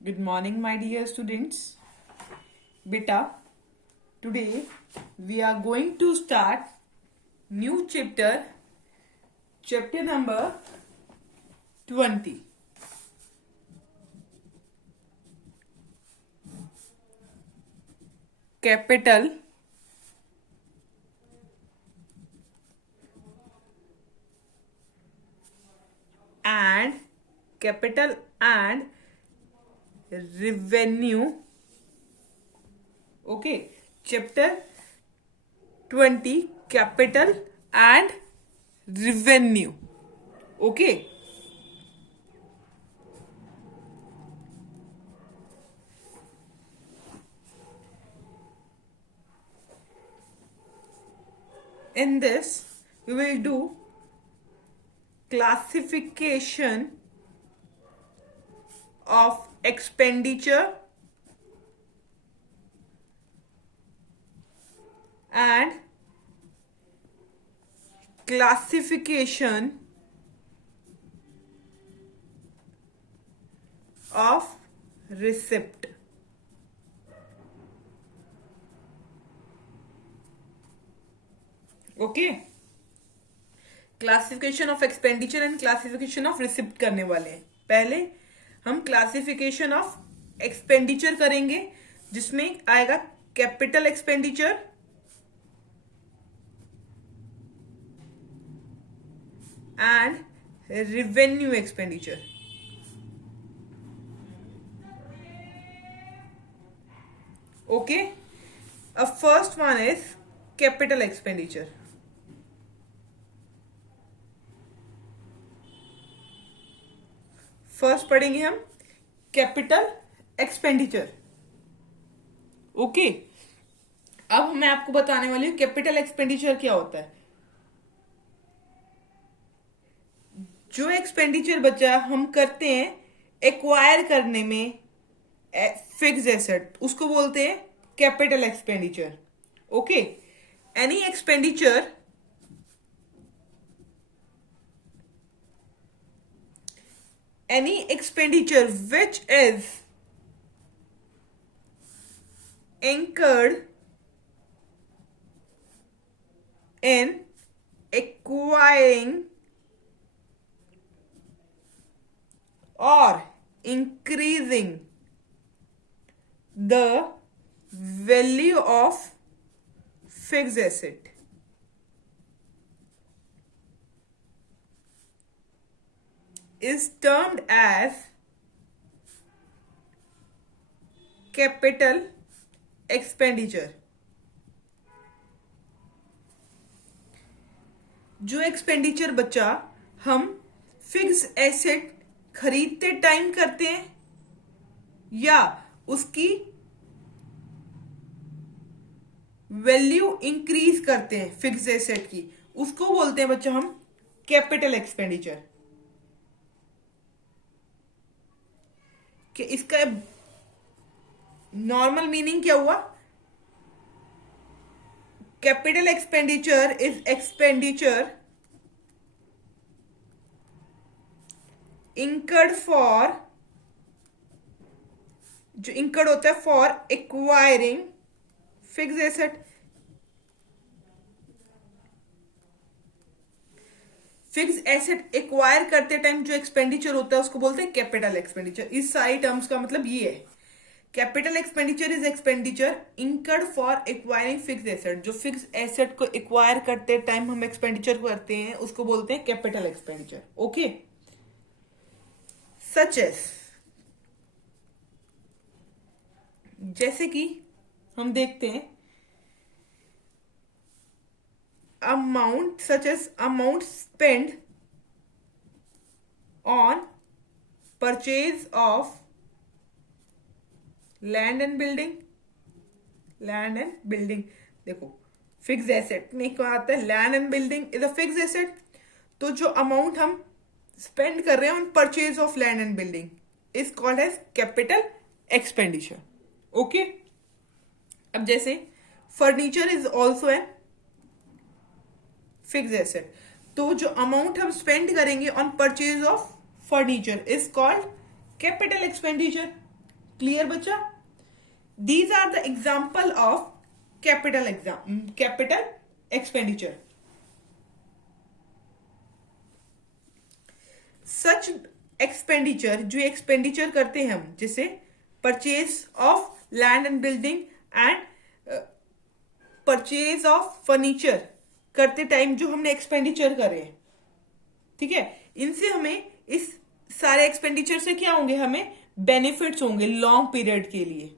Good morning, my dear students. Beta, today we are going to start new chapter number 20. Capital and revenue. Okay, chapter 20, capital and revenue. Okay, in this we will do classification of expenditure and classification of receipt. Okay, classification of expenditure and classification of receipt करने वाले हैं. पहले हम classification of expenditure करेंगे जिसमें आएगा capital expenditure and revenue expenditure. Okay, अब first one is capital expenditure. First पढ़ेंगे हम कैपिटल एक्सपेंडिचर. ओके, अब मैं आपको बताने वाली हूं कैपिटल एक्सपेंडिचर क्या होता है. जो एक्सपेंडिचर बचा हम करते हैं एक्वायर करने में फिक्स एसेट, उसको बोलते हैं capital expenditure. Okay, any expenditure which is incurred in acquiring or increasing the value of fixed asset is termed as capital expenditure. जो एक्सपेंडिचर बचा हम फिक्स एसेट खरीदते टाइम करते हैं या उसकी वैल्यू इंक्रीज करते हैं फिक्स एसेट की, उसको बोलते हैं बच्चा हम कैपिटल एक्सपेंडिचर. कि इसका नॉर्मल मीनिंग क्या हुआ? Capital expenditure is expenditure incurred for, जो इंकर्ड होता है for acquiring fix asset. Fix asset acquire करते टाइम जो एक्सपेंडिचर होता है उसको बोलते हैं कैपिटल एक्सपेंडिचर. इस सारी टर्म्स का मतलब ये है, capital expenditure is expenditure incurred for acquiring fix asset. जो फिक्स एसेट को एक्वायर करते टाइम हम एक्सपेंडिचर करते हैं उसको बोलते हैं capital expenditure. Okay, such as, जैसे कि हम देखते हैं amount such as amount spent on purchase of land and building. देखो फिक्स एसेट में क्या आता है, land and building is a fix asset. तो जो अमाउंट हम स्पेंड कर रहे हैं on purchase of land and building is called as capital expenditure. Okay, अब जैसे furniture is also an fix asset, तो जो अमाउंट हम स्पेंड करेंगे on purchase of furniture is called capital expenditure. Clear बच्चा? These are the example of capital expenditure. Such expenditure, जो expenditure करते हैं हम, जैसे purchase of land and building and purchase of furniture करते टाइम जो हमने एक्सपेंडिचर करे, ठीक है, इनसे हमें, इस सारे एक्सपेंडिचर से क्या होंगे, हमें बेनिफिट्स होंगे लॉन्ग पीरियड के लिए.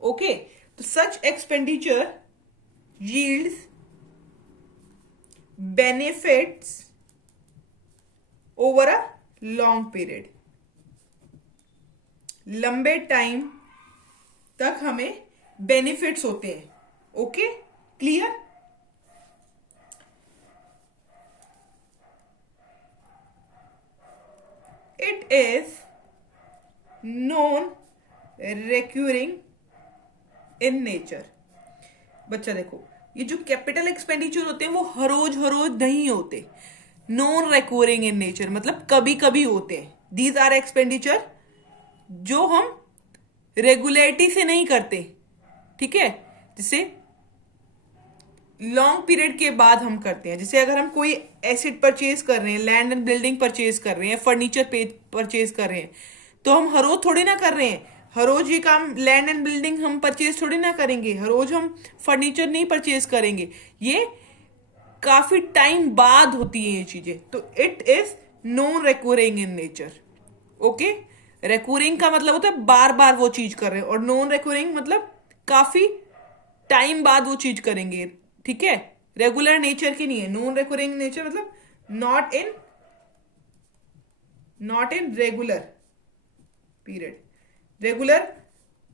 ओके, तो such expenditure yields benefits over a long period. लंबे टाइम तक हमें बेनिफिट्स होते हैं. Okay, clear? It is non recurring in nature. बच्चा देखो, ये जो कैपिटल एक्सपेंडिचर होते हैं वो हर रोज नहीं होते. नॉन रिक्यूरिंग इन नेचर मतलब कभी कभी होते हैं. दीज आर एक्सपेंडिचर जो हम रेगुलरिटी से नहीं करते, ठीक है, जैसे लॉन्ग पीरियड के बाद हम करते हैं. जैसे अगर हम कोई एसेट परचेज कर रहे हैं, लैंड एंड बिल्डिंग परचेज कर रहे हैं, फर्नीचर परचेज कर रहे हैं, तो हम हर रोज थोड़ी ना कर रहे हैं. हर रोज ये काम लैंड एंड बिल्डिंग हम परचेज थोड़ी ना करेंगे. हर रोज हम फर्नीचर नहीं परचेज करेंगे. ये काफी टाइम बाद होती है ये चीजें. तो it is non recurring in nature. Okay, recurring का मतलब होता है बार बार वो चीज कर रहे हैं, और नॉन रिकरिंग मतलब काफी टाइम बाद वो चीज करेंगे. ठीक है, रेगुलर नेचर की नहीं है. नॉन रिकरिंग नेचर मतलब not in regular period. Regular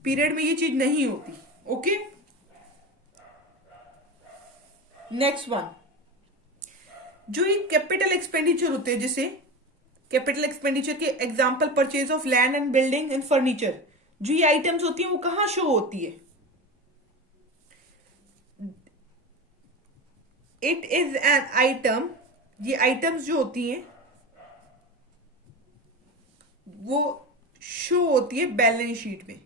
period में ये चीज नहीं होती. ओके, नेक्स्ट वन, जो ये कैपिटल एक्सपेंडिचर होते हैं, जैसे कैपिटल एक्सपेंडिचर के example purchase of land and building and furniture, जो ये आइटम्स होती हैं वो कहां शो होती है? It is an item. ये आइटम्स जो होती हैं वो शो होती है बैलेंस शीट में.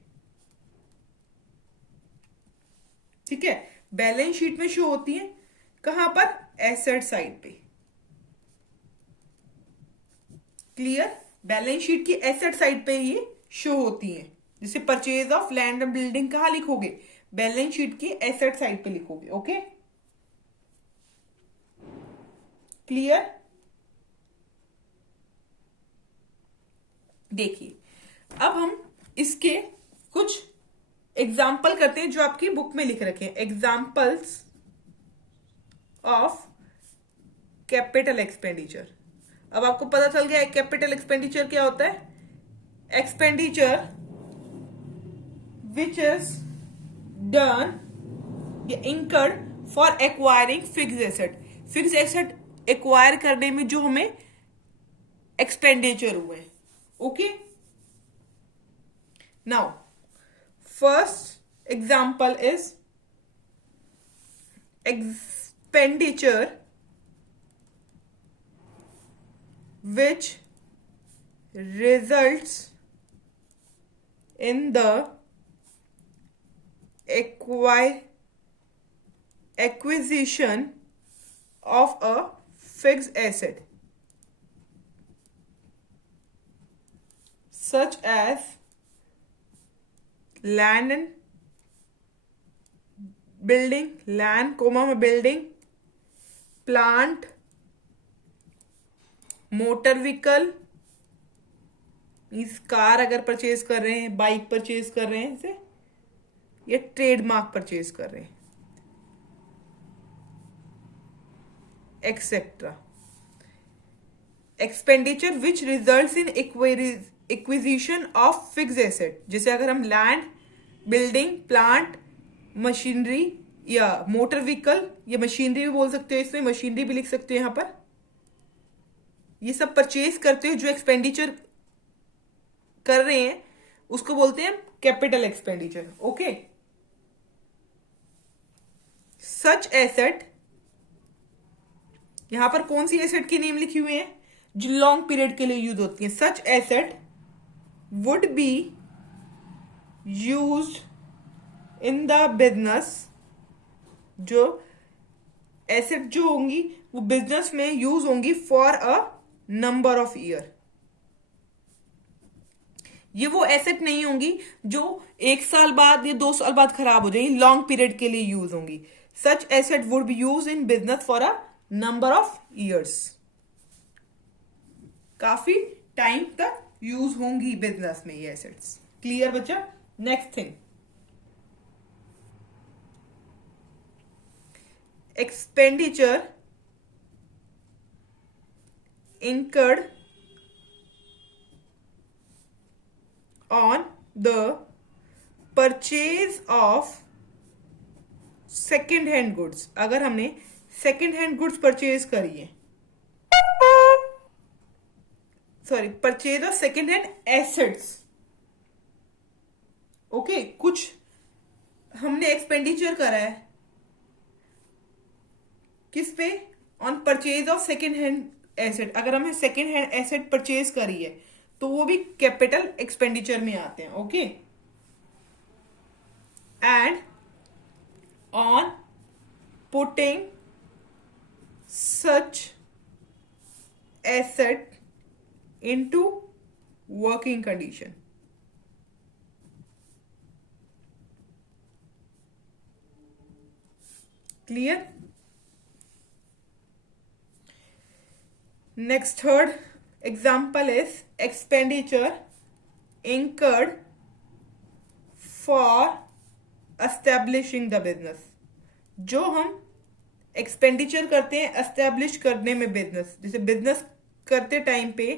ठीक है, बैलेंस शीट में शो होती है. कहां पर? एसेट साइड पे. क्लियर? बैलेंस शीट की एसेट साइड पे ये शो होती है. जैसे purchase of land and building कहां लिखोगे? बैलेंस शीट की एसेट साइड पे लिखोगे. Okay, clear? देखिए, अब हम इसके कुछ एग्जाम्पल करते हैं जो आपकी बुक में लिख रखे हैं. Examples of capital expenditure. अब आपको पता चल गया है कैपिटल एक्सपेंडिचर क्या होता है. एक्सपेंडिचर विच इज डन या incurred for acquiring fix asset. Fix asset acquire करने में जो हमें एक्सपेंडिचर हुए. Okay, now first example is expenditure which results in the acquisition of a fixed asset, such as land and building, land, building, plant, motor vehicle, इस car अगर purchase कर रहे हैं, बाइक परचेज कर रहे हैं, इसे ये ट्रेडमार्क परचेज कर रहे हैं, etcetera. Expenditure which results in acquisition of fixed asset. जैसे अगर हम लैंड, बिल्डिंग, प्लांट, मशीनरी या मोटर व्हीकल, या मशीनरी भी बोल सकते हो, इसमें मशीनरी भी लिख सकते हो यहां पर, ये सब परचेज करते हो, जो एक्सपेंडिचर कर रहे हैं उसको बोलते हैं कैपिटल एक्सपेंडिचर. ओके, सच एसेट, यहां पर कौन सी एसेट की नेम लिखी हुई है? जो लॉन्ग पीरियड के लिए यूज होती है. Such asset would be used in the business, जो एसेट जो होंगी वो बिजनेस में यूज होंगी for a number of year. ये वो एसेट नहीं होंगी जो 1 साल बाद या 2 साल बाद खराब हो जाएंगी, लॉन्ग पीरियड के लिए यूज होंगी। Such asset would be use in business for a number of years, काफी टाइम तक यूज होंगी बिजनेस में ये एसेट्स। क्लियर बच्चा? Next thing, expenditure incurred on the purchase of second hand goods। अगर हमने सेकेंड हैंड गुड्स परचेज करी है, sorry, purchase of second hand assets, okay, कुछ हमने एक्सपेंडिचर करा है किस पे? On purchase of second hand asset. अगर हमने सेकेंड हैंड एसेट परचेज करी है तो वो भी कैपिटल एक्सपेंडिचर में आते हैं, okay. And on putting such asset into working condition. Clear? Next, third example is expenditure incurred for establishing the business। जो हम एक्सपेंडिचर करते हैं एस्टेब्लिश करने में बिजनेस, जैसे बिजनेस करते टाइम पे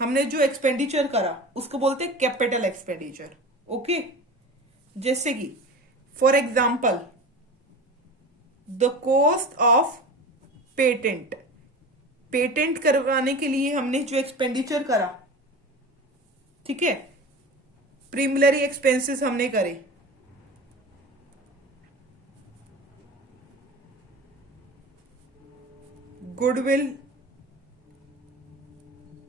हमने जो एक्सपेंडिचर करा उसको बोलते हैं कैपिटल एक्सपेंडिचर, ओके। जैसे कि for example the cost of patent, patent करवाने के लिए हमने जो एक्सपेंडिचर करा, ठीक है, प्रीमिलरी एक्सपेंसेस हमने करे, गुडविल,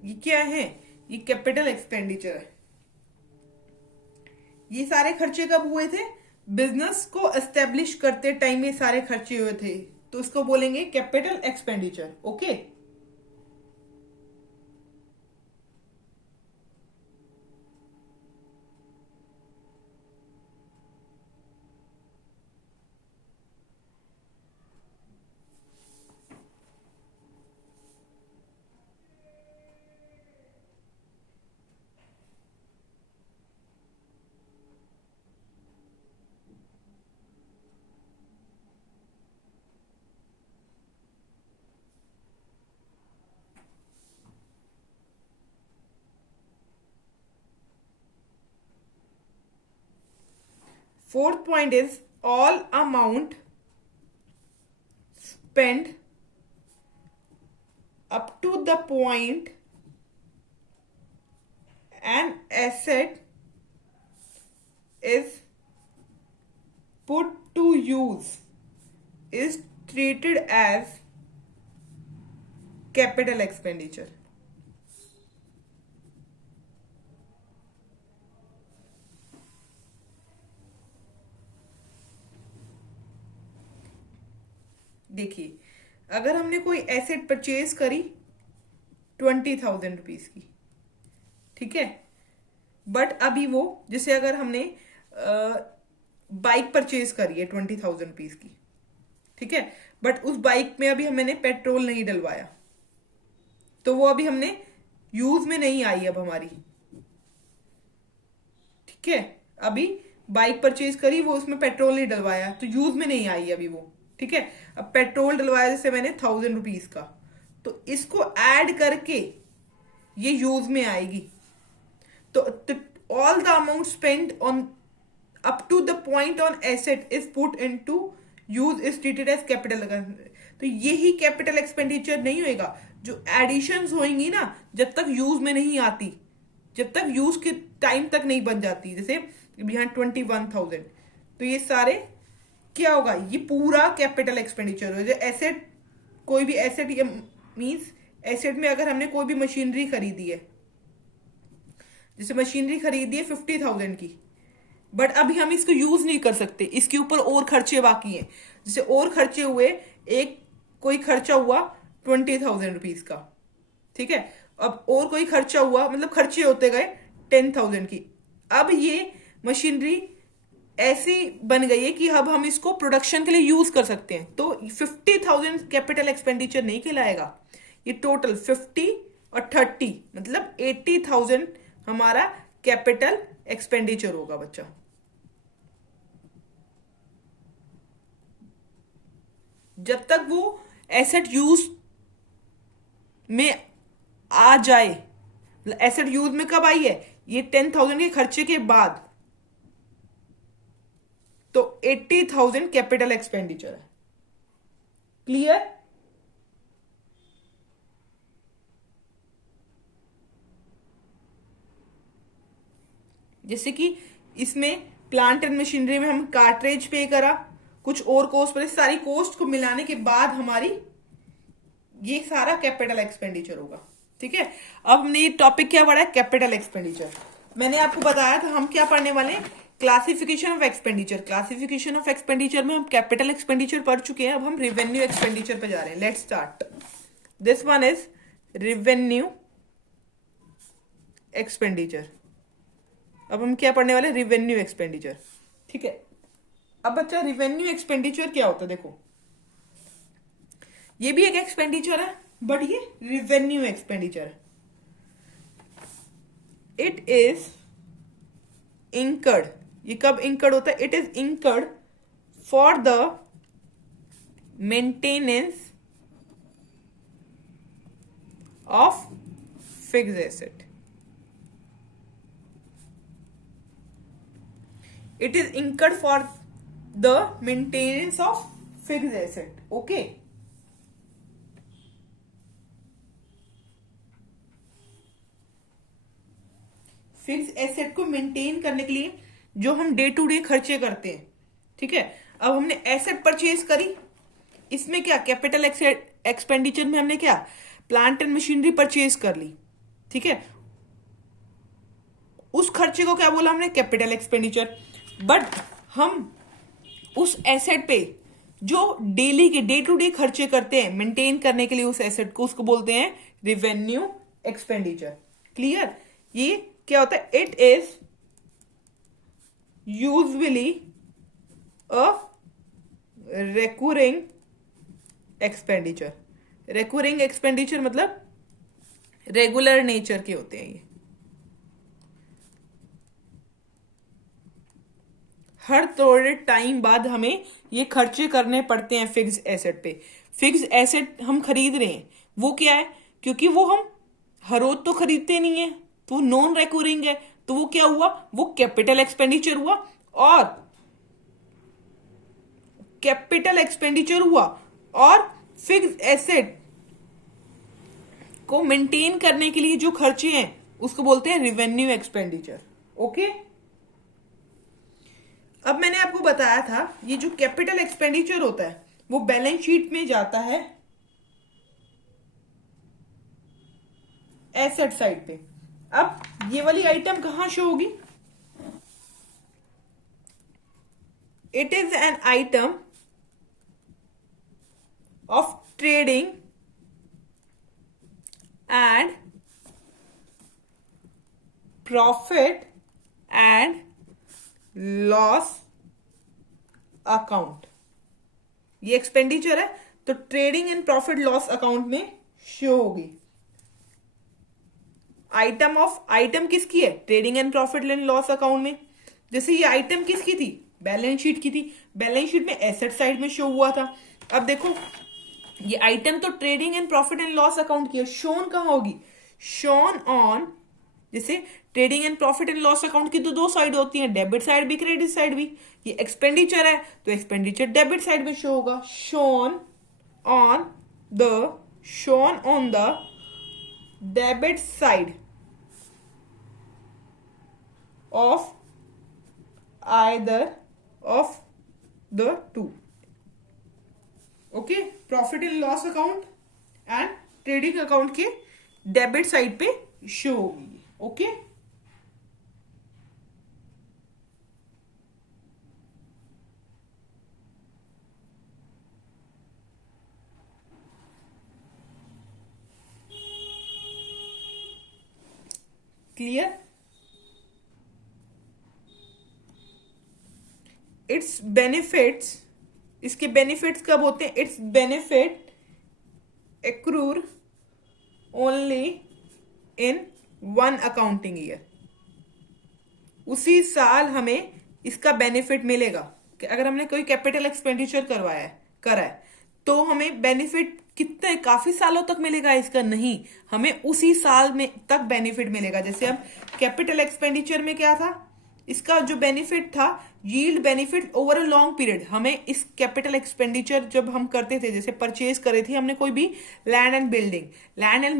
ये क्या है? ये कैपिटल एक्सपेंडिचर है। ये सारे खर्चे कब हुए थे? बिजनेस को एस्टेब्लिश करते टाइम ये सारे खर्चे हुए थे, तो इसको बोलेंगे capital expenditure, okay. Fourth point is all amount spent up to the point an asset is put to use is treated as capital expenditure। देखिए, अगर हमने कोई एसेट परचेज करी 20,000 रुपीज की, ठीक है, बट अभी वो, जैसे अगर हमने बाइक परचेज करी है 20,000 रुपीज की, ठीक है, बट उस बाइक में अभी मैंने पेट्रोल नहीं डलवाया, तो वो अभी हमने यूज में नहीं आई अब हमारी, ठीक है, अभी बाइक परचेज करी, वो उसमें पेट्रोल नहीं डलवाया, तो यूज में नहीं आई अभी वो, ठीक है। अब पेट्रोल डलवाया जैसे मैंने 1,000 रुपीज का, तो इसको ऐड करके ये यूज में आएगी। तो all the amount spend on up to the point on asset is put into use is treated as capital. तो यही कैपिटल एक्सपेंडिचर नहीं होएगा, जो एडिशंस होंगी ना, जब तक यूज में नहीं आती, जब तक यूज के टाइम तक नहीं बन जाती, जैसे यहाँ 21,000, तो ये सारे क्या होगा? ये पूरा कैपिटल एक्सपेंडिचर हो। एसेट, कोई भी एसेट, ये मीन्स एसेट में अगर हमने कोई भी मशीनरी खरीदी है, जैसे मशीनरी खरीदी है 50,000 की, बट अभी हम इसको यूज नहीं कर सकते, इसके ऊपर और खर्चे बाकी हैं। जैसे और खर्चे हुए, एक कोई खर्चा हुआ 20,000 रुपीज का, ठीक है। अब और कोई खर्चा हुआ, मतलब खर्चे होते गए 10,000 की। अब ये मशीनरी ऐसी बन गई है कि अब हम इसको प्रोडक्शन के लिए यूज कर सकते हैं, तो 50,000 कैपिटल एक्सपेंडिचर नहीं कहलाएगा, ये टोटल 50 और 30 मतलब 80,000 हमारा कैपिटल एक्सपेंडिचर होगा बच्चा। जब तक वो एसेट यूज में आ जाए, एसेट यूज में कब आई है, ये 10,000 के खर्चे के बाद, तो 80,000 कैपिटल एक्सपेंडिचर है। क्लियर? जैसे कि इसमें प्लांट एंड मशीनरी में हम कार्ट्रेज पे करा, कुछ और कॉस्ट पर, सारी कॉस्ट को मिलाने के बाद हमारी ये सारा कैपिटल एक्सपेंडिचर होगा, ठीक है। अब हमने ये टॉपिक क्या पढ़ा है, कैपिटल एक्सपेंडिचर। मैंने आपको बताया था हम क्या पढ़ने वाले हैं, classification of expenditure. Classification of expenditure में हम कैपिटल एक्सपेंडिचर पढ़ चुके हैं, अब हम रेवेन्यू एक्सपेंडिचर पे जा रहे हैं। Let's start. This one is revenue expenditure. अब हम क्या पढ़ने वाले, रेवेन्यू एक्सपेंडिचर, ठीक है। अब बच्चा रेवेन्यू एक्सपेंडिचर क्या होता है, देखो ये भी एक एक्सपेंडिचर है, बट ये रेवेन्यू एक्सपेंडिचर है। इट इज इंकर्ड, ये कब इंकर्ड होता है, it is incurred for the maintenance of fixed asset. It is incurred for the maintenance of fixed asset. Okay. Fix asset को मेंटेन करने के लिए जो हम डे टू डे खर्चे करते हैं, ठीक है। अब हमने एसेट परचेज करी, इसमें क्या कैपिटल एक्सपेंडिचर में हमने क्या प्लांट एंड मशीनरी परचेज कर ली, ठीक है। उस खर्चे को क्या बोला हमने, कैपिटल एक्सपेंडिचर। बट हम उस एसेट पे जो डेली के डे टू डे खर्चे करते हैं मेंटेन करने के लिए उस एसेट को, उसको बोलते हैं रेवेन्यू एक्सपेंडिचर। क्लियर? ये क्या होता है, it is usually a recurring expenditure. Recurring expenditure मतलब रेगुलर नेचर के होते हैं ये, हर थोड़े टाइम बाद हमें ये खर्चे करने पड़ते हैं फिक्स्ड एसेट पे। फिक्स्ड एसेट हम खरीद रहे हैं, वो क्या है, क्योंकि वो हम हर रोज तो खरीदते नहीं है, तो वो नॉन रेकरिंग है, तो वो क्या हुआ, वो कैपिटल एक्सपेंडिचर हुआ। और कैपिटल एक्सपेंडिचर हुआ और फिक्स्ड एसेट को मेंटेन करने के लिए जो खर्चे हैं उसको बोलते हैं रेवेन्यू एक्सपेंडिचर। ओके। अब मैंने आपको बताया था ये जो कैपिटल एक्सपेंडिचर होता है वो बैलेंस शीट में जाता है एसेट साइड पे। अब ये वाली आइटम कहां शो होगी, it is an item of trading and profit and loss account. ये एक्सपेंडिचर है तो trading and profit loss account में शो होगी। आइटम किसकी है, trading and profit and loss account में। जैसे ये आइटम किसकी थी, बैलेंस शीट की थी, बैलेंस शीट में एसेट साइड में शो हुआ था। अब देखो ये आइटम तो trading and profit and loss account की है, शोन कहां होगी, शोन ऑन, जैसे trading and profit and loss account की तो दो साइड होती हैं, डेबिट साइड भी क्रेडिट साइड भी। ये एक्सपेंडिचर है तो एक्सपेंडिचर डेबिट साइड में शो होगा, shown on the debit side of either of the two. Okay, profit and loss account and trading account के डेबिट साइड पे शो होगी। Okay clear? इट्स बेनिफिट्स, इसके बेनिफिट्स कब होते हैं? Its benefit accrue only in 1 accounting year. उसी साल हमें इसका बेनिफिट मिलेगा कि अगर हमने कोई कैपिटल एक्सपेंडिचर करा है तो हमें बेनिफिट कितने काफी सालों तक मिलेगा इसका? नहीं, हमें उसी साल में तक बेनिफिट मिलेगा। जैसे अब कैपिटल एक्सपेंडिचर में क्या था, इसका जो बेनिफिट था yield benefit over a long period. हमें इस कैपिटल एक्सपेंडिचर जब हम करते थे, जैसे परचेज करे थे हमने कोई भी लैंड एंड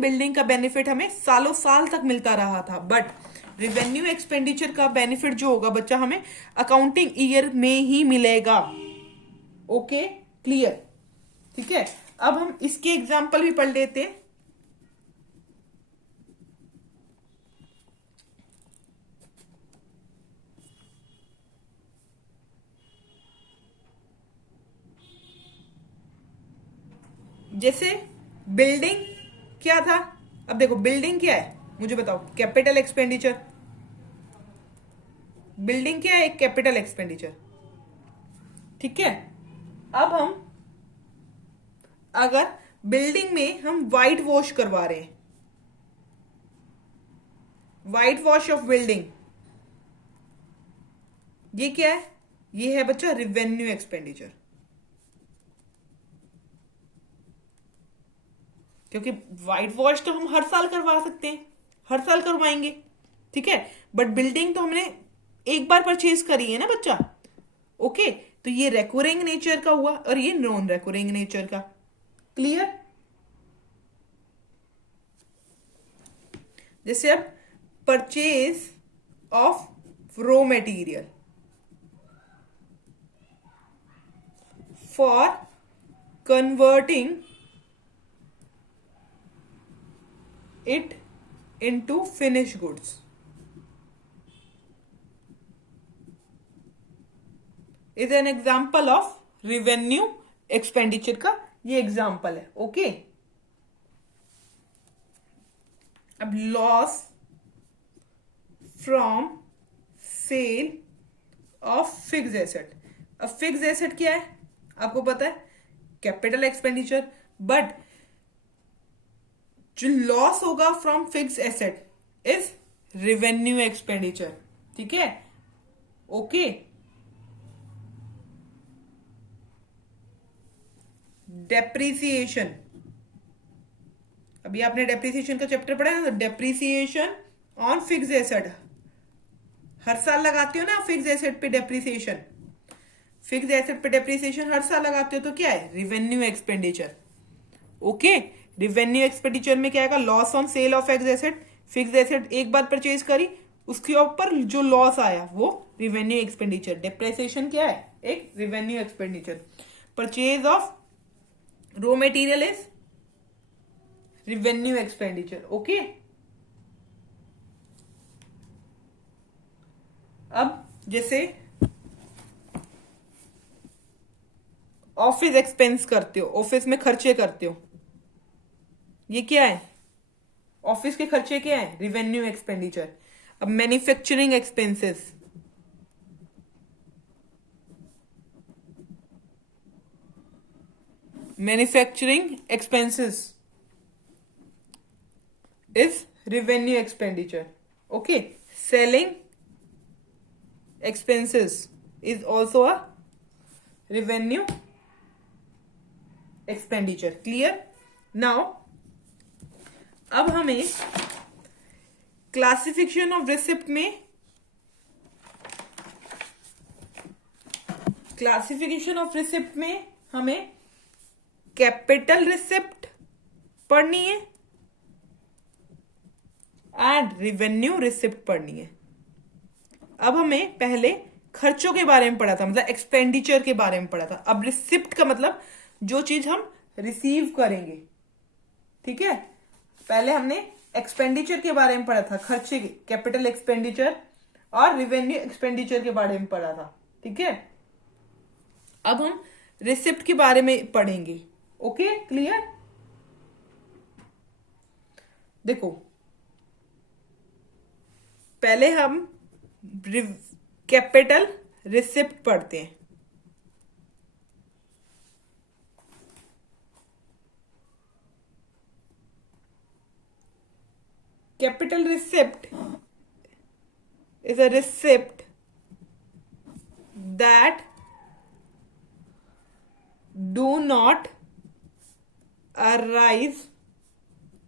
बिल्डिंग का बेनिफिट हमें सालों साल तक मिलता रहा था। बट रिवेन्यू एक्सपेंडिचर का बेनिफिट जो होगा बच्चा हमें अकाउंटिंग ईयर में ही मिलेगा। Okay, clear? ठीक है, अब हम इसके एग्जाम्पल भी पढ़ लेते हैं। जैसे बिल्डिंग क्या था, अब देखो बिल्डिंग क्या है मुझे बताओ? Capital expenditure. बिल्डिंग क्या है? एक कैपिटल एक्सपेंडिचर। ठीक है, अब हम अगर बिल्डिंग में हम व्हाइट वॉश करवा रहे हैं, व्हाइट वॉश ऑफ बिल्डिंग, ये क्या है? ये है बच्चा रिवेन्यू एक्सपेंडिचर, क्योंकि व्हाइट वॉश तो हम हर साल करवा सकते हैं, हर साल करवाएंगे। ठीक है, बट बिल्डिंग तो हमने एक बार परचेज करी है ना बच्चा। ओके, तो ये रेकरिंग नेचर का हुआ और ये नॉन रेकरिंग नेचर का। क्लियर? जैसे अब purchase of raw material for converting it into finished goods is an example of revenue expenditure का ये एग्जाम्पल है। ओके, अब loss from sale of fixed asset. अब फिक्स्ड एसेट क्या है आपको पता है? Capital expenditure. बट जो लॉस होगा from fixed asset is revenue expenditure. ठीक है, ओके। डेप्रिसिएशन, अभी आपने डेप्रिसिएशन का चैप्टर पढ़ा है ना, डेप्रिसिएशन ऑन फिक्स्ड एसेट। हर साल लगाते हो ना फिक्स्ड एसेट पे डेप्रिसिएशन, फिक्स्ड एसेट पे डेप्रिसिएशन हर साल लगाते हो, तो क्या है? Revenue expenditure. Okay, revenue expenditure में क्या आएगा? Loss on sale of fixed asset एक बार परचेज करी, उसके ऊपर जो लॉस आया वो रिवेन्यू एक्सपेंडिचर। डेप्रिसिएशन क्या है? एक revenue expenditure. Purchase of raw material is revenue expenditure. Okay, अब जैसे ऑफिस एक्सपेंस करते हो, ऑफिस में खर्चे करते हो, ये क्या है? ऑफिस के खर्चे क्या है? Revenue expenditure. अब manufacturing expenses, manufacturing expenses is revenue expenditure. Okay, selling expenses is also a revenue expenditure. Clear? Now अब हमें क्लासिफिकेशन ऑफ रिसिप्ट में, क्लासिफिकेशन ऑफ रिसिप्ट में हमें कैपिटल रिसिप्ट पढ़नी है एंड रिवेन्यू रिसिप्ट पढ़नी है। अब हमें पहले खर्चों के बारे में पढ़ा था, मतलब एक्सपेंडिचर के बारे में पढ़ा था। अब रिसिप्ट का मतलब जो चीज हम रिसीव करेंगे। ठीक है, पहले हमने एक्सपेंडिचर के बारे में पढ़ा था, खर्चे के, कैपिटल एक्सपेंडिचर और रिवेन्यू एक्सपेंडिचर के बारे में पढ़ा था। ठीक है, अब हम रिसिप्ट के बारे में पढ़ेंगे। Okay, clear? देखो पहले हम कैपिटल रिसिप्ट पढ़ते हैं। Capital receipt is a receipt that do not arise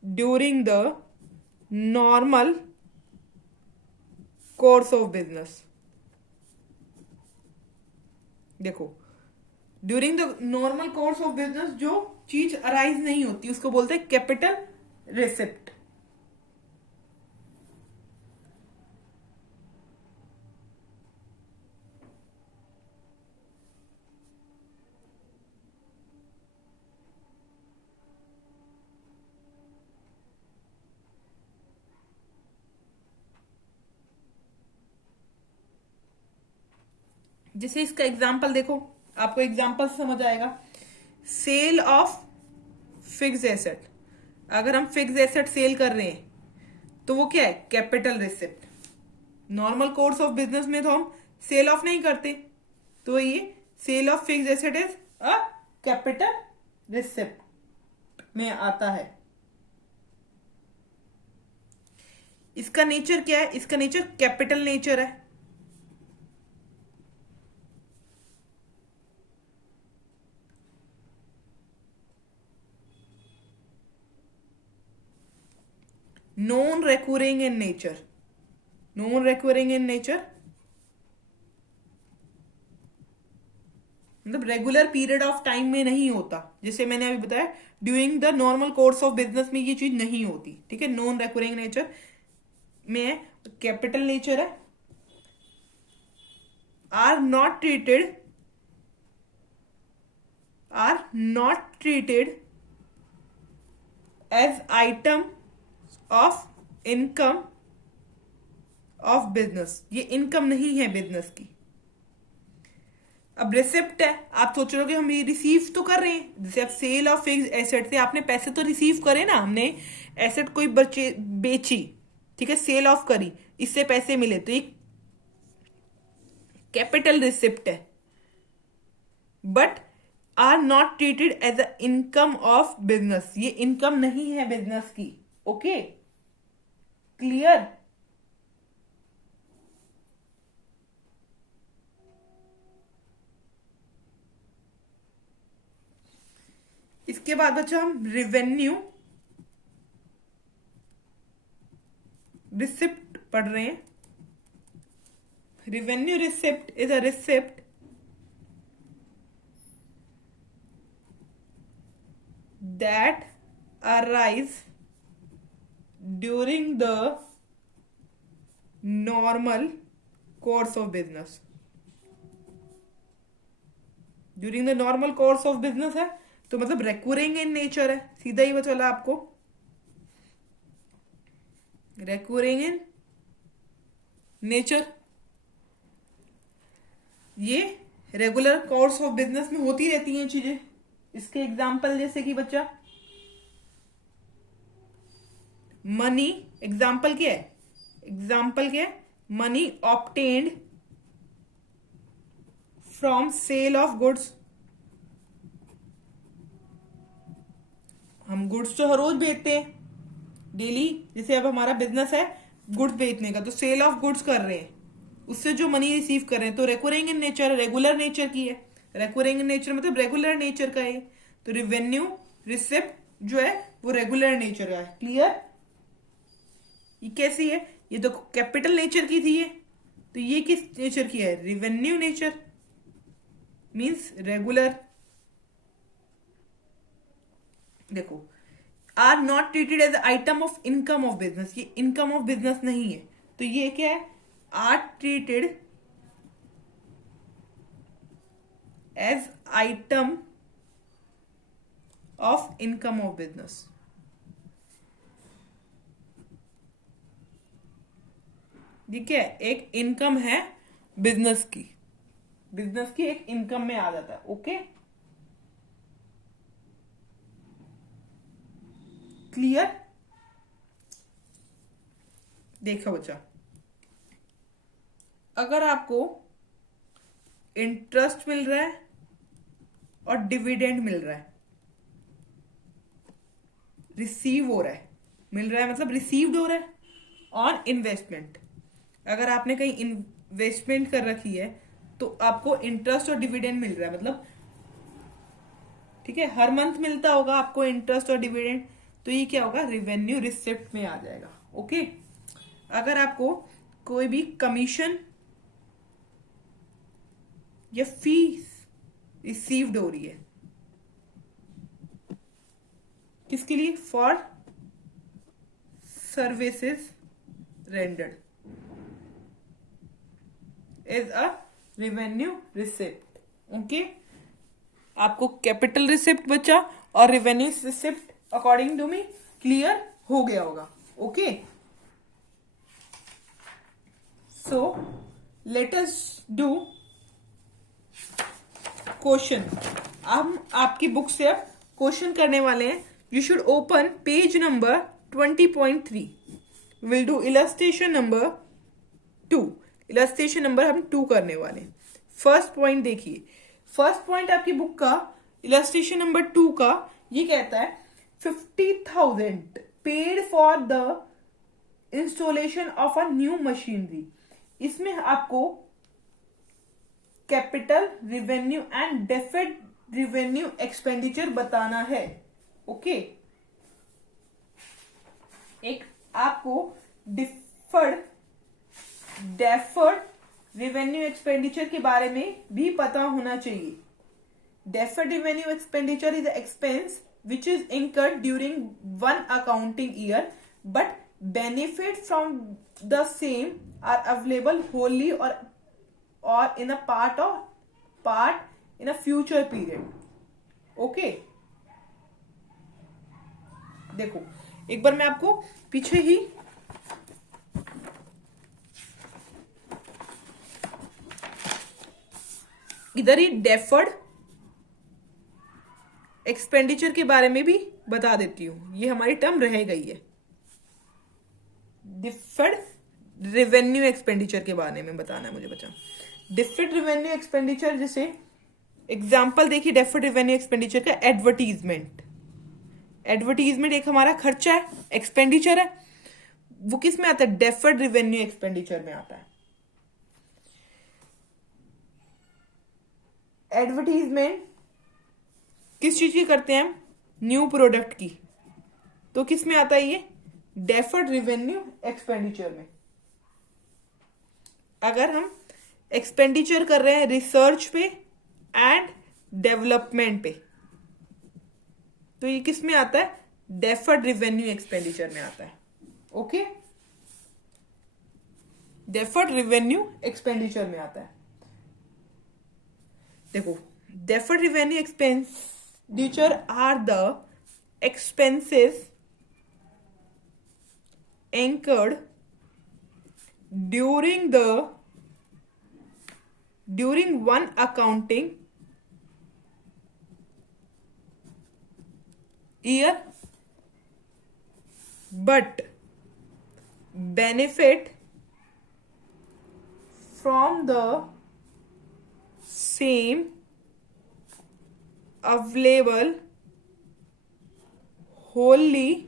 during the normal course of business। देखो, during the normal course of business जो चीज अराइज नहीं होती उसको बोलते हैं कैपिटल रिसिप्ट। जैसे इसका एग्जाम्पल देखो, आपको एग्जाम्पल समझ आएगा। सेल ऑफ फिक्स एसेट, अगर हम फिक्स एसेट सेल कर रहे हैं तो वो क्या है? Capital receipt. Normal course of business में तो हम सेल ऑफ नहीं करते, तो ये sale of fix asset is a capital receipt में आता है। इसका नेचर क्या है? इसका नेचर कैपिटल नेचर है। Non recurring in nature. Non recurring in nature मतलब रेगुलर पीरियड ऑफ टाइम में नहीं होता। जैसे मैंने अभी बताया, during the normal course of business में ये चीज नहीं होती। ठीक है, नॉन रेकरिंग नेचर में कैपिटल नेचर है। Are not treated as item of income of business. ये इनकम नहीं है बिजनेस की। अब रिसिप्ट है, आप सोच रहे हो कि हम ये रिसीव तो कर रहे हैं। जैसे आप सेल ऑफ फिक्स एसेट से आपने पैसे तो रिसीव करे ना, हमने एसेट कोई बेची, ठीक है, सेल ऑफ करी, इससे पैसे मिले, तो ये कैपिटल रिसिप्ट है। But are not treated as a income of business. ये इनकम नहीं है बिजनेस की। Okay, clear? इसके बाद बच्चा हम रेवेन्यू रिसिप्ट पढ़ रहे हैं। Revenue receipt is a receipt that arise during the normal course of business। During the normal course of business है तो मतलब रेकरिंग इन नेचर है। सीधा ही चला आपको, रेकरिंग इन नेचर। ये रेगुलर कोर्स ऑफ बिजनेस में होती रहती हैं चीजें। इसके एग्जाम्पल जैसे कि बच्चा मनी, एग्जाम्पल क्या है? एग्जाम्पल क्या है? Money obtained from sale of goods. हम गुड्स तो हर रोज बेचते हैं डेली। जैसे अब हमारा बिजनेस है गुड्स बेचने का, तो सेल ऑफ गुड्स कर रहे हैं, उससे जो मनी रिसीव कर रहे हैं, तो recurring in nature, regular nature की है। रेकरिंग इन नेचर मतलब रेगुलर नेचर का है। तो रेवेन्यू रिसिप्ट जो है वो रेगुलर नेचर का है। क्लियर? ये कैसी है? ये तो कैपिटल नेचर की थी ये, तो ये किस नेचर की है? Revenue nature, means regular. देखो, are not treated as item of income of business. ये इनकम ऑफ बिजनेस नहीं है, तो ये क्या है? Are treated as item of income of business. ठीक है, एक इनकम है बिजनेस की, बिजनेस की एक इनकम में आ जाता है। Okay, clear? देखो बच्चा, अगर आपको इंटरेस्ट मिल रहा है और डिविडेंड मिल रहा है, रिसीव हो रहा है, मिल रहा है मतलब रिसीव्ड हो रहा है ऑन इन्वेस्टमेंट। अगर आपने कहीं इन्वेस्टमेंट कर रखी है तो आपको इंटरेस्ट और डिविडेंड मिल रहा है, मतलब ठीक है, हर मंथ मिलता होगा आपको इंटरेस्ट और डिविडेंड, तो ये क्या होगा, रेवेन्यू रिसिप्ट में आ जाएगा। ओके, अगर आपको कोई भी कमीशन या फीस रिसीव्ड हो रही है, किसके लिए, for services rendered, is a revenue receipt. Okay, आपको कैपिटल रिसिप्ट बचा और revenue receipt according to me clear हो गया होगा। Okay, so let us do question. हम आपकी बुक से अब क्वेश्चन करने वाले हैं। You should open page number 20.3। Will do illustration number 2। Illustration number हम 2 करने वाले हैं। फर्स्ट पॉइंट देखिए, फर्स्ट पॉइंट आपकी बुक का इलस्ट्रेशन नंबर 2 का ये कहता है 50,000 paid for the installation of a new machinery. इसमें आपको capital revenue and deferred revenue expenditure बताना है। ओके, एक आपको डेफर्ड रेवेन्यू एक्सपेंडिचर के बारे में भी पता होना चाहिए। Deferred revenue expenditure is expense which is incurred during one accounting year but benefit from the same are available wholly or in a part in a future period. Okay, देखो एक बार मैं आपको पीछे ही इधर ही डेफर्ड एक्सपेंडिचर के बारे में भी बता देती हूं, ये हमारी टर्म रह गई है। डिफर्ड रेवेन्यू एक्सपेंडिचर के बारे में बताना है मुझे बचा। डिफर्ड रेवेन्यू एक्सपेंडिचर, जैसे एग्जांपल देखिए डेफर्ड रेवेन्यू एक्सपेंडिचर का, एडवर्टीजमेंट। एडवर्टीजमेंट एक हमारा खर्चा है, एक्सपेंडिचर है, वो किस में आता है, डेफर्ड रेवेन्यू एक्सपेंडिचर में आता है। एडवर्टीजमेंट किस चीज की करते हैं हम, न्यू प्रोडक्ट की, तो किस में आता है ये, डेफर्ड रेवेन्यू एक्सपेंडिचर में। अगर हम एक्सपेंडिचर कर रहे हैं रिसर्च पे एंड डेवलपमेंट पे, तो ये किस में आता है, डेफर्ड रेवेन्यू एक्सपेंडिचर में आता है। ओके, डेफर्ड रेवेन्यू एक्सपेंडिचर में आता है। देखो, deferred revenue expenditure are the expenses incurred during one accounting year but benefit from the same available wholly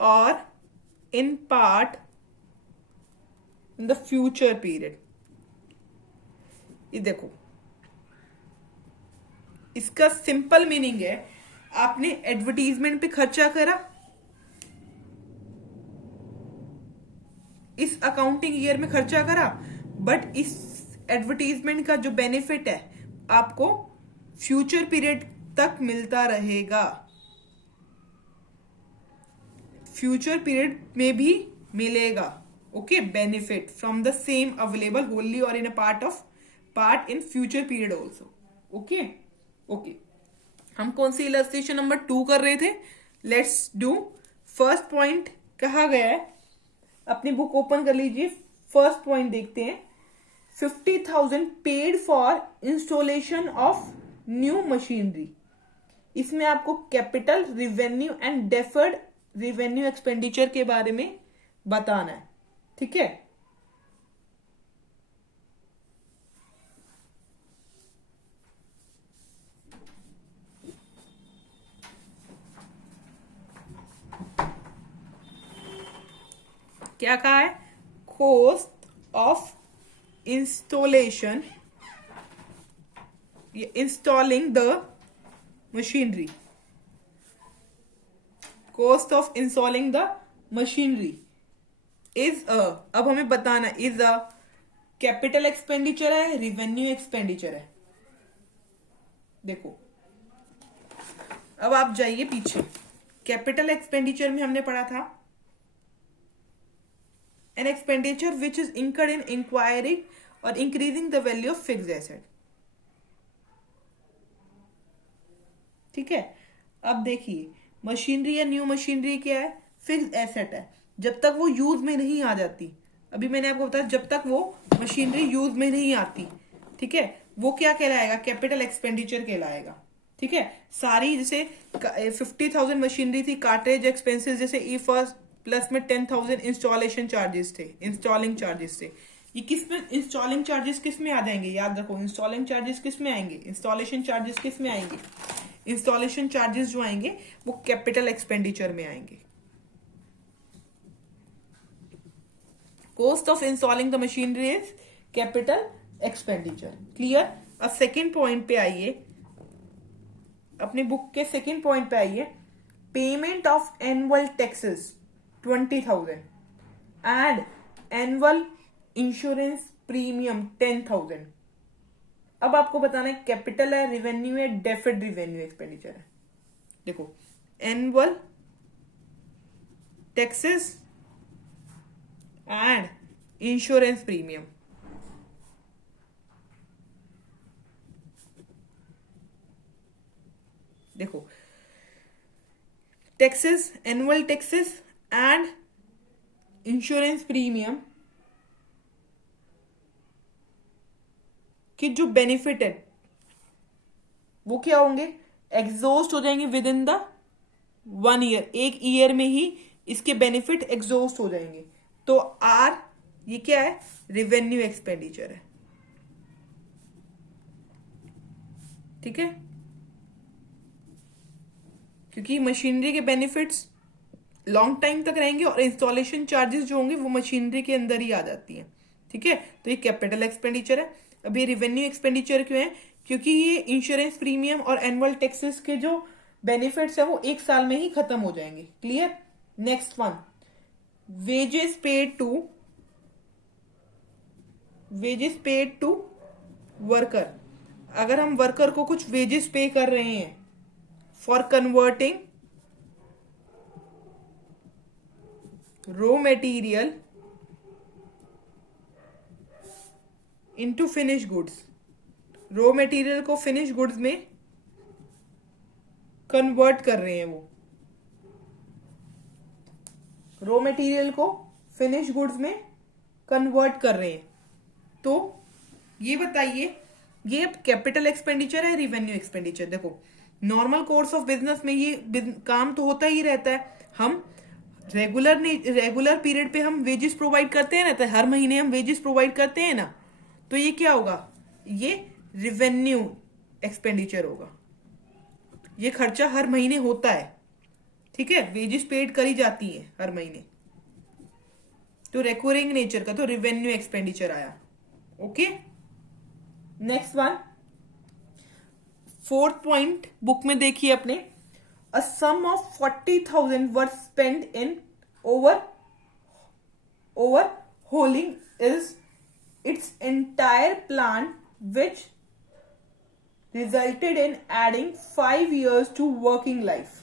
or in part in the future period। ये देखो, इसका सिंपल मीनिंग है, आपने advertisement पे खर्चा करा इस अकाउंटिंग ईयर में, खर्चा करा, बट इस एडवर्टीजमेंट का जो बेनिफिट है आपको फ्यूचर पीरियड तक मिलता रहेगा। फ्यूचर पीरियड में भी मिलेगा। Okay, benefit from the same available wholly or in a part in future period also. Okay okay, हम कौन सी इलस्ट्रेशन नंबर 2 कर रहे थे, लेट्स डू। फर्स्ट पॉइंट कहा गया है, अपनी बुक ओपन कर लीजिए, फर्स्ट पॉइंट देखते हैं। 50,000 paid for installation of new machinery. इसमें आपको capital revenue and deferred revenue expenditure के बारे में बताना है। ठीक है, क्या कहा है? Cost of installation, installing the machinery, cost of installing the machinery is a, अब हमें बताना इज अ कैपिटल एक्सपेंडिचर है, रिवेन्यू एक्सपेंडिचर है। देखो अब आप जाइए पीछे, कैपिटल एक्सपेंडिचर में हमने पढ़ा था an expenditure which is incurred in inquiring or increasing the value of fixed asset. ठीक है, अब देखिए मशीनरी या न्यू मशीनरी क्या है? फिक्स्ड एसेट है, जब तक वो यूज में नहीं आ जाती। अभी मैंने आपको बताया जब तक वो मशीनरी यूज में नहीं आती, ठीक है, वो क्या कहलाएगा? कैपिटल एक्सपेंडिचर कहलाएगा। ठीक है, सारी जैसे 50,000 मशीनरी थी, कार्ट्रेज एक्सपेंसेस जैसे ई फर्स्ट प्लस में 10,000 इंस्टॉलेशन चार्जेस थे, इंस्टॉलिंग चार्जेस थे। ये किस में इंस्टॉलिंग चार्जेस किस में आ जाएंगे? याद रखो, इंस्टॉलिंग चार्जेस किस में आएंगे? इंस्टॉलेशन चार्जेस किस में आएंगे? इंस्टॉलेशन चार्जेस जो आएंगे वो कैपिटल एक्सपेंडिचर में आएंगे। Cost of installing the machinery is capital expenditure. Clear? अब सेकेंड पॉइंट पे आइए, अपनी बुक के सेकेंड पॉइंट पे आइए। Payment of annual taxes 20,000 and annual insurance premium 10,000। अब आपको बताना है कैपिटल है, रिवेन्यू है, डेफिड रिवेन्यू एक्सपेंडिचर है। देखो annual taxes and insurance premium, देखो taxes, annual taxes and insurance premium कि जो बेनिफिट है वो क्या होंगे? एग्जॉस्ट हो जाएंगे विद इन द 1 ईयर, एक ईयर में ही इसके बेनिफिट एग्जॉस्ट हो जाएंगे। तो आर ये क्या है? रिवेन्यू एक्सपेंडिचर है। ठीक है, क्योंकि मशीनरी के बेनिफिट्स लॉन्ग टाइम तक रहेंगे और इंस्टॉलेशन चार्जेस जो होंगे वो मशीनरी के अंदर ही आ जाती हैं। ठीक है, तो ये कैपिटल एक्सपेंडिचर है। अब ये रिवेन्यू एक्सपेंडिचर क्यों है? क्योंकि ये इंश्योरेंस प्रीमियम और एनुअल टैक्सेस के जो बेनिफिट्स है वो एक साल में ही खत्म हो जाएंगे। Clear? Next one, wages paid to worker. अगर हम वर्कर को कुछ वेजेस पे कर रहे हैं for converting raw material into finish goods, raw material को फिनिश गुड्स में कन्वर्ट कर रहे हैं, वो रॉ मटेरियल को फिनिश गुड्स में कन्वर्ट कर रहे हैं, तो ये बताइए ये कैपिटल एक्सपेंडिचर है, रिवेन्यू एक्सपेंडिचर? देखो नॉर्मल कोर्स ऑफ बिजनेस में ये काम तो होता ही रहता है। हम रेगुलर पीरियड पे हम वेजेस प्रोवाइड करते हैं ना, तो हर महीने हम वेजेस प्रोवाइड करते हैं ना, तो ये क्या होगा? ये रिवेन्यू एक्सपेंडिचर होगा। ये खर्चा हर महीने होता है। ठीक है, वेजेस पेड करी जाती है हर महीने, तो रिकरिंग नेचर का, तो रिवेन्यू एक्सपेंडिचर आया। Okay, next one, fourth point book में देखिए अपने, a sum of 40,000 were spend in overhauling is its entire plan, which resulted in adding 5 years to working life.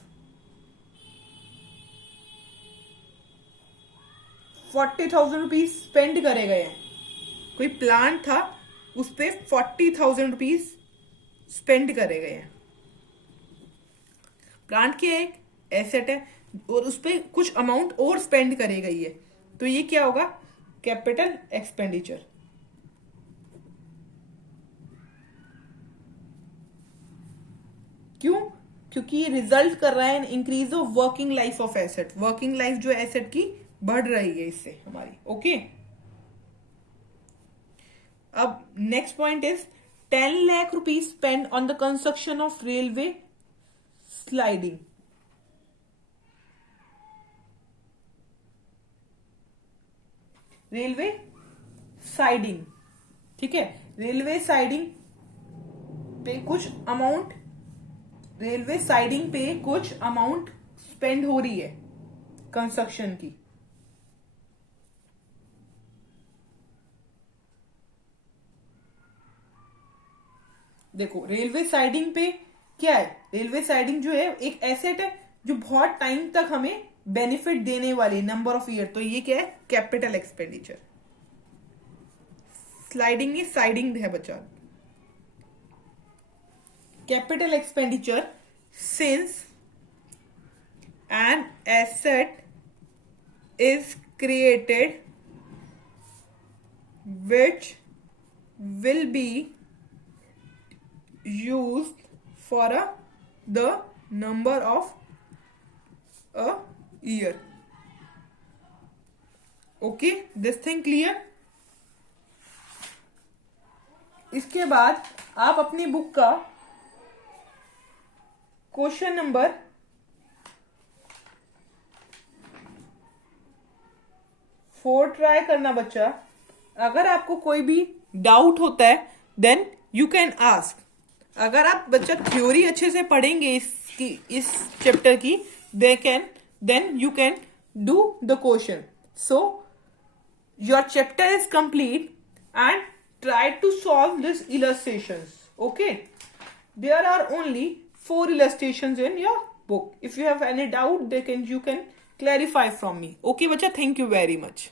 40,000 rupees spend करे गए हैं, कोई प्लान था उस पे 40,000 रुपीज स्पेंड करे गए हैं। प्लांट क्या है? एक एसेट है और उस पे कुछ अमाउंट और स्पेंड करी गई है, तो ये क्या होगा? Capital expenditure. क्यों? क्योंकि ये रिजल्ट कर रहा है increase of working life of asset. Working life जो एसेट की बढ़ रही है इससे हमारी। ओके, अब next point is 10 lakh rupees spend on the construction of railway sliding. Railway siding, ठीक है, रेलवे साइडिंग पे कुछ अमाउंट, रेलवे साइडिंग पे कुछ अमाउंट स्पेंड हो रही है कंस्ट्रक्शन की। देखो रेलवे साइडिंग पे क्या है, रेलवे साइडिंग जो है एक एसेट है जो बहुत टाइम तक हमें बेनिफिट देने वाली, नंबर ऑफ ईयर, तो ये क्या है, कैपिटल एक्सपेंडिचर। स्लाइडिंग ही साइडिंग है बच्चा। Capital expenditure since an asset is created which will be used for the number of a year. Okay, this thing clear? इसके बाद आप अपनी बुक का क्वेश्चन नंबर 4 ट्राई करना बच्चा। अगर आपको कोई भी डाउट होता है देन यू कैन आस्क। अगर आप बच्चा थ्योरी अच्छे से पढ़ेंगे इस चैप्टर की, then you can do the question. So your chapter is complete and try to solve this illustrations. Okay, there are only 4 illustrations in your book. If you have any doubt, you can clarify from me. Okay, bacha, thank you very much.